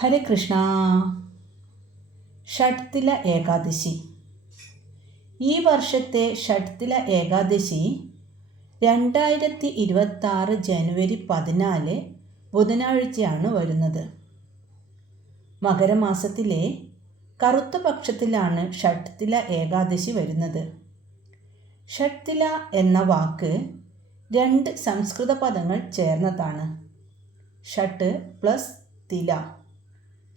ഹരേ കൃഷ്ണ. ഷഡ്തില ഏകാദശി. ഈ വർഷത്തെ ഷഡ്തില ഏകാദശി 2026 ജനുവരി 14 ബുധനാഴ്ചയാണ് വരുന്നത്. മകരമാസത്തിലെ കറുത്ത പക്ഷത്തിലാണ് ഷഡ്തില ഏകാദശി വരുന്നത്. ഷഡ്തില എന്ന വാക്ക് 2 സംസ്കൃത പദങ്ങൾ ചേർന്നതാണ്. Shut plus തില.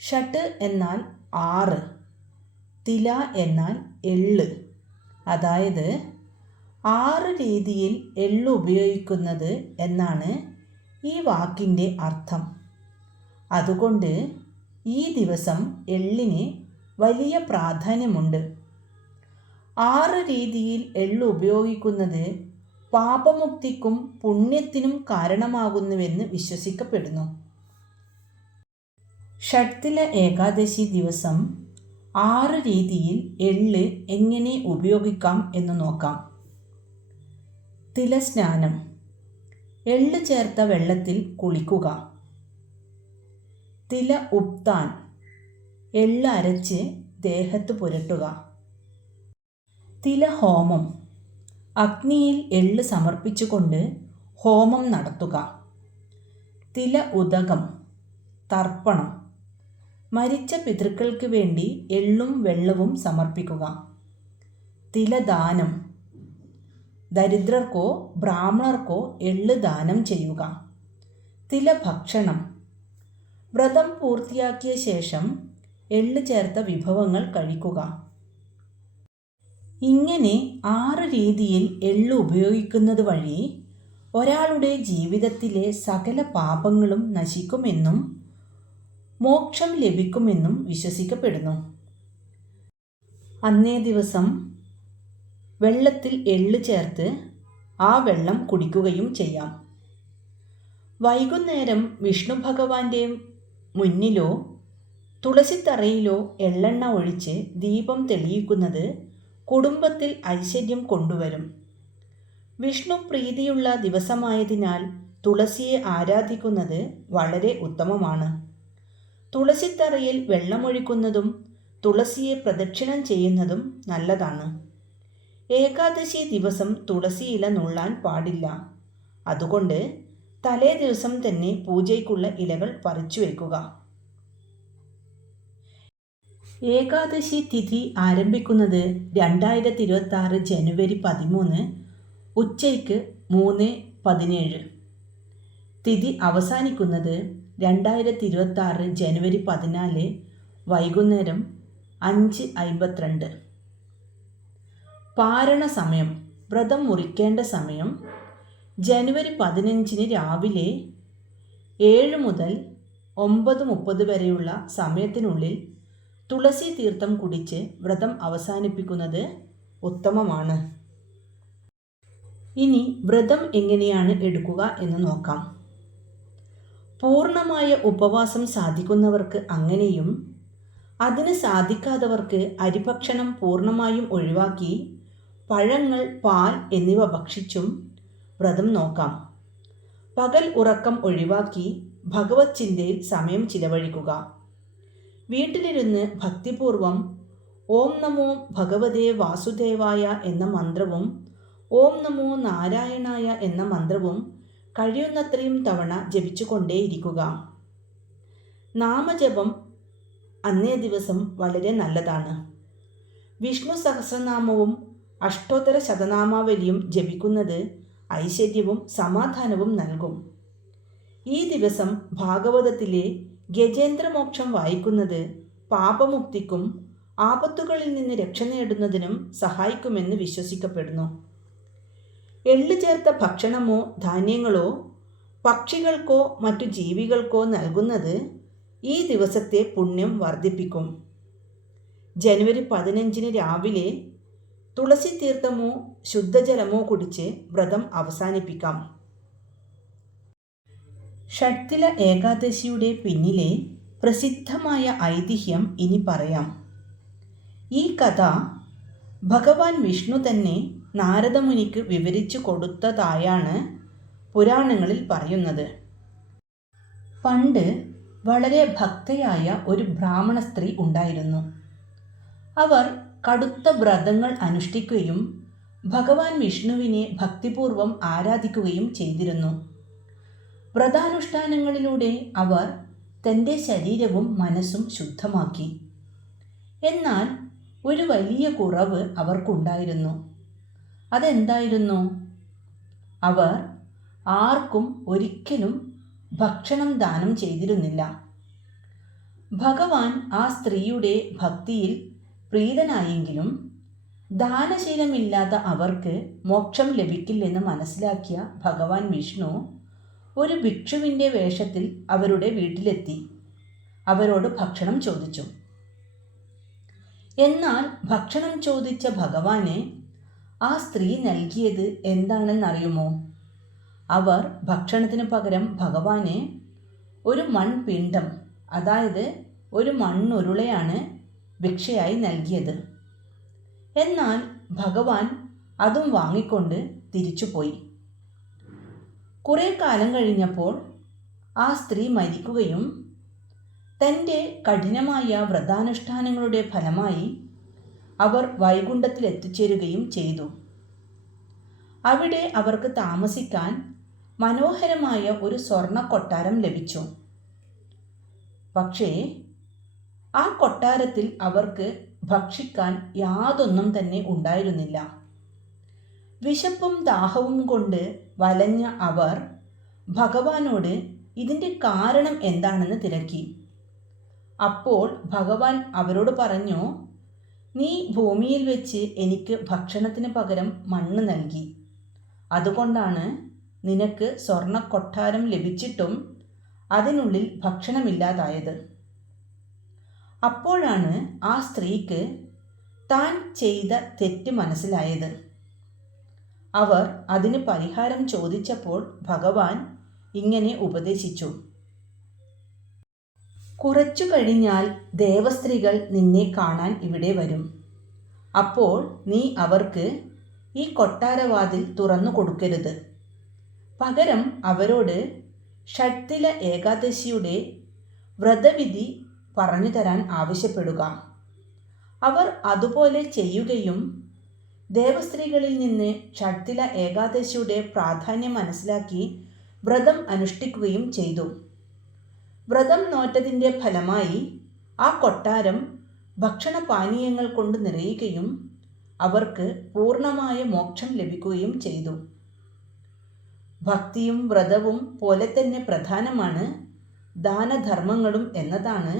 ഷട്ട് എന്നാൽ 6, തില എന്നാൽ എള്ള്. അതായത് 6 രീതിയിൽ എള്ള് ഉപയോഗിക്കുന്നത് എന്നാണ് ഈ വാക്കിൻ്റെ അർത്ഥം. അതുകൊണ്ട് ഈ ദിവസം എള്ളിന് വലിയ പ്രാധാന്യമുണ്ട്. 6 രീതിയിൽ എള്ള് ഉപയോഗിക്കുന്നത് പാപമുക്തിക്കും പുണ്യത്തിനും കാരണമാകുന്നുവെന്ന് വിശ്വസിക്കപ്പെടുന്നു. ഷഡ്തില ഏകാദശി ദിവസം 6 രീതിയിൽ എള്ള് എങ്ങനെ ഉപയോഗിക്കാം എന്ന് നോക്കാം. തിലസ്നാനം. എള്ള് ചേർത്ത വെള്ളത്തിൽ കുളിക്കുക. തില ഉപ്താൻ. എള്ള് അരച്ച് ദേഹത്ത് പുരട്ടുക. തിലഹോമം. അഗ്നിയിൽ എള്ള് സമർപ്പിച്ചുകൊണ്ട് ഹോമം നടത്തുക. തില ഉദകം. തർപ്പണം. മരിച്ച പിതൃക്കൾക്ക് വേണ്ടി എള്ളും വെള്ളവും സമർപ്പിക്കുക. തിലദാനം. ദരിദ്രർക്കോ ബ്രാഹ്മണർക്കോ എള്ള് ദാനം ചെയ്യുക. തിലഭക്ഷണം. വ്രതം പൂർത്തിയാക്കിയ ശേഷം എള്ള് ചേർത്ത വിഭവങ്ങൾ കഴിക്കുക. ഇങ്ങനെ 6 രീതിയിൽ എള്ള് ഉപയോഗിക്കുന്നത് വഴി ഒരാളുടെ ജീവിതത്തിലെ സകല പാപങ്ങളും നശിക്കുമെന്നും മോക്ഷം ലഭിക്കുമെന്നും വിശ്വസിക്കപ്പെടുന്നു. അന്നേ ദിവസം വെള്ളത്തിൽ എള്ള് ചേർത്ത് ആ വെള്ളം കുടിക്കുകയും ചെയ്യാം. വൈകുന്നേരം വിഷ്ണു ഭഗവാന്റെ മുന്നിലോ തുളസിത്തറയിലോ എള്ളെണ്ണ ഒഴിച്ച് ദീപം തെളിയിക്കുന്നത് കുടുംബത്തിൽ ഐശ്വര്യം കൊണ്ടുവരും. വിഷ്ണു പ്രീതിയുള്ള ദിവസമായതിനാൽ തുളസിയെ ആരാധിക്കുന്നത് വളരെ ഉത്തമമാണ്. തുളസിത്തറയിൽ വെള്ളമൊഴിക്കുന്നതും തുളസിയെ പ്രദക്ഷിണം ചെയ്യുന്നതും നല്ലതാണ്. ഏകാദശി ദിവസം തുളസി ഇല നുള്ളാൻ പാടില്ല. അതുകൊണ്ട് തലേ ദിവസം തന്നെ പൂജയ്ക്കുള്ള ഇലകൾ പറിച്ചു വയ്ക്കുക. ഏകാദശി തിഥി ആരംഭിക്കുന്നത് 2026 ജനുവരി 13 ഉച്ചയ്ക്ക് 3:17. തിഥി അവസാനിക്കുന്നത് 2026 ജനുവരി 14 വൈകുന്നേരം 5:52. പാരണ സമയം. വ്രതം മുറിക്കേണ്ട സമയം ജനുവരി 15 രാവിലെ 7 മുതൽ 9:30 വരെയുള്ള സമയത്തിനുള്ളിൽ തുളസി തീർത്ഥം കുടിച്ച് വ്രതം അവസാനിപ്പിക്കുന്നത് ഉത്തമമാണ്. ഇനി വ്രതം എങ്ങനെയാണ് എടുക്കുക എന്ന് നോക്കാം. പൂർണ്ണമായ ഉപവാസം സാധിക്കുന്നവർക്ക് അങ്ങനെയും അതിന് സാധിക്കാത്തവർക്ക് അരിഭക്ഷണം പൂർണ്ണമായും ഒഴിവാക്കി പഴങ്ങൾ, പാൽ എന്നിവ ഭക്ഷിച്ചും വ്രതം നോക്കാം. പകൽ ഉറക്കം ഒഴിവാക്കി ഭഗവത് ചിന്തയിൽ സമയം ചിലവഴിക്കുക. വീട്ടിലിരുന്ന് ഭക്തിപൂർവം ഓം നമോ ഭഗവതേ വാസുദേവായ എന്ന മന്ത്രവും ഓം നമോ നാരായണായ എന്ന മന്ത്രവും കഴിയുന്നത്രയും തവണ ജപിച്ചുകൊണ്ടേയിരിക്കുക. നാമജപം അന്നേ ദിവസം വളരെ നല്ലതാണ്. വിഷ്ണു സഹസ്രനാമവും അഷ്ടോത്തര ശതനാമാവലിയും ജപിക്കുന്നത് ഐശ്വര്യവും സമാധാനവും നൽകും. ഈ ദിവസം ഭാഗവതത്തിലെ ഗജേന്ദ്രമോക്ഷം വായിക്കുന്നത് പാപമുക്തിക്കും ആപത്തുകളിൽ നിന്ന് രക്ഷ നേടുന്നതിനും സഹായിക്കുമെന്ന് വിശ്വസിക്കപ്പെടുന്നു. എള്ള് ചേർത്ത ഭക്ഷണമോ ധാന്യങ്ങളോ പക്ഷികൾക്കോ മറ്റു ജീവികൾക്കോ നൽകുന്നത് ഈ ദിവസത്തെ പുണ്യം വർദ്ധിപ്പിക്കും. ജനുവരി 15 രാവിലെ തുളസി തീർത്ഥമോ ശുദ്ധജലമോ കുടിച്ച് വ്രതം അവസാനിപ്പിക്കാം. ഷഡ്തില ഏകാദശിയുടെ പിന്നിലെ പ്രസിദ്ധമായ ഐതിഹ്യം ഇനി പറയാം. ഈ കഥ ഭഗവാൻ വിഷ്ണു തന്നെ നാരദമുനിക്ക് വിവരിച്ചു കൊടുത്തതായാണ് പുരാണങ്ങളിൽ പറയുന്നത്. പണ്ട് വളരെ ഭക്തയായ ഒരു ബ്രാഹ്മണ സ്ത്രീ ഉണ്ടായിരുന്നു. അവർ കടുത്ത വ്രതങ്ങൾ അനുഷ്ഠിക്കുകയും ഭഗവാൻ വിഷ്ണുവിനെ ഭക്തിപൂർവം ആരാധിക്കുകയും ചെയ്തിരുന്നു. വ്രതാനുഷ്ഠാനങ്ങളിലൂടെ അവർ തൻ്റെ ശരീരവും മനസ്സും ശുദ്ധമാക്കി. എന്നാൽ ഒരു വലിയ കുറവ് അവർക്കുണ്ടായിരുന്നു. അതെന്തായിരുന്നു? അവർ ആർക്കും ഒരിക്കലും ഭക്ഷണം ദാനം ചെയ്തിരുന്നില്ല. ഭഗവാൻ ആ സ്ത്രീയുടെ ഭക്തിയിൽ പ്രീതനായെങ്കിലും ദാനശീലമില്ലാത്ത അവർക്ക് മോക്ഷം ലഭിക്കില്ലെന്ന് മനസ്സിലാക്കിയ ഭഗവാൻ വിഷ്ണു ഒരു ഭിക്ഷുവിൻ്റെ വേഷത്തിൽ അവരുടെ വീട്ടിലെത്തി അവരോട് ഭക്ഷണം ചോദിച്ചു. എന്നാൽ ഭക്ഷണം ചോദിച്ച ഭഗവാന് ആ സ്ത്രീ നൽകിയത് എന്താണെന്നറിയുമോ? അവർ ഭക്ഷണത്തിന് പകരം ഭഗവാന് ഒരു മൺപിണ്ഡം, അതായത് ഒരു മണ്ണുരുളയാണ് ഭിക്ഷയായി നൽകിയത്. എന്നാൽ ഭഗവാൻ അതും വാങ്ങിക്കൊണ്ട് തിരിച്ചുപോയി. കുറേ കാലം കഴിഞ്ഞപ്പോൾ ആ സ്ത്രീ മരിക്കുകയും തൻ്റെ കഠിനമായ വ്രതാനുഷ്ഠാനങ്ങളുടെ ഫലമായി അവർ വൈകുണ്ഠത്തിൽ എത്തിച്ചേരുകയും ചെയ്തു. അവിടെ അവർക്ക് താമസിക്കാൻ മനോഹരമായ ഒരു സ്വർണ്ണ കൊട്ടാരം ലഭിച്ചു. പക്ഷേ ആ കൊട്ടാരത്തിൽ അവർക്ക് ഭക്ഷിക്കാൻ യാതൊന്നും തന്നെ ഉണ്ടായിരുന്നില്ല. വിശപ്പും ദാഹവും കൊണ്ട് വലഞ്ഞ അവർ ഭഗവാനോട് ഇതിൻ്റെ കാരണം എന്താണെന്ന് തിരക്കി. അപ്പോൾ ഭഗവാൻ അവരോട് പറഞ്ഞു, നീ ഭൂമിയിൽ വെച്ച് എനിക്ക് ഭക്ഷണത്തിന് പകരം മണ്ണ് നൽകി. അതുകൊണ്ടാണ് നിനക്ക് സ്വർണ്ണ കൊട്ടാരം ലഭിച്ചിട്ടും അതിനുള്ളിൽ ഭക്ഷണമില്ലാതായത്. അപ്പോഴാണ് ആ സ്ത്രീക്ക് താൻ ചെയ്ത തെറ്റ് മനസ്സിലായത്. അവർ അതിന് പരിഹാരം ചോദിച്ചപ്പോൾ ഭഗവാൻ ഇങ്ങനെ ഉപദേശിച്ചു. കുറച്ചു കഴിഞ്ഞാൽ ദേവസ്ത്രീകൾ നിന്നെ കാണാൻ ഇവിടെ വരും. അപ്പോൾ നീ അവർക്ക് ഈ കൊട്ടാരവാതിൽ തുറന്നു കൊടുക്കരുത്. പകരം അവരോട് ഷഡ്തില ഏകാദശിയുടെ വ്രതവിധി പറഞ്ഞു തരാൻ ആവശ്യപ്പെടുക. അവർ അതുപോലെ ചെയ്യുകയും ദേവസ്ത്രീകളിൽ നിന്ന് ഷഡ്തില ഏകാദശിയുടെ പ്രാധാന്യം മനസ്സിലാക്കി വ്രതം അനുഷ്ഠിക്കുകയും ചെയ്തു. വ്രതം നോറ്റതിൻ്റെ ഫലമായി ആ കൊട്ടാരം ഭക്ഷണപാനീയങ്ങൾ കൊണ്ട് നിറയുകയും അവർക്ക് പൂർണ്ണമായ മോക്ഷം ലഭിക്കുകയും ചെയ്തു. ഭക്തിയും വ്രതവും പോലെ തന്നെ പ്രധാനമാണ് ദാനധർമ്മങ്ങളും എന്നതാണ്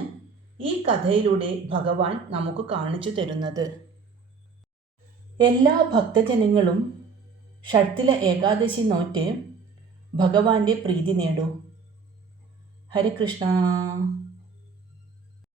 ഈ കഥയിലൂടെ ഭഗവാൻ നമുക്ക് കാണിച്ചു തരുന്നത്. എല്ലാ ഭക്തജനങ്ങളും ഷഡ്തില ഏകാദശി നോറ്റ് ഭഗവാന്റെ പ്രീതി നേടൂ. ഹരേ കൃഷ്ണ.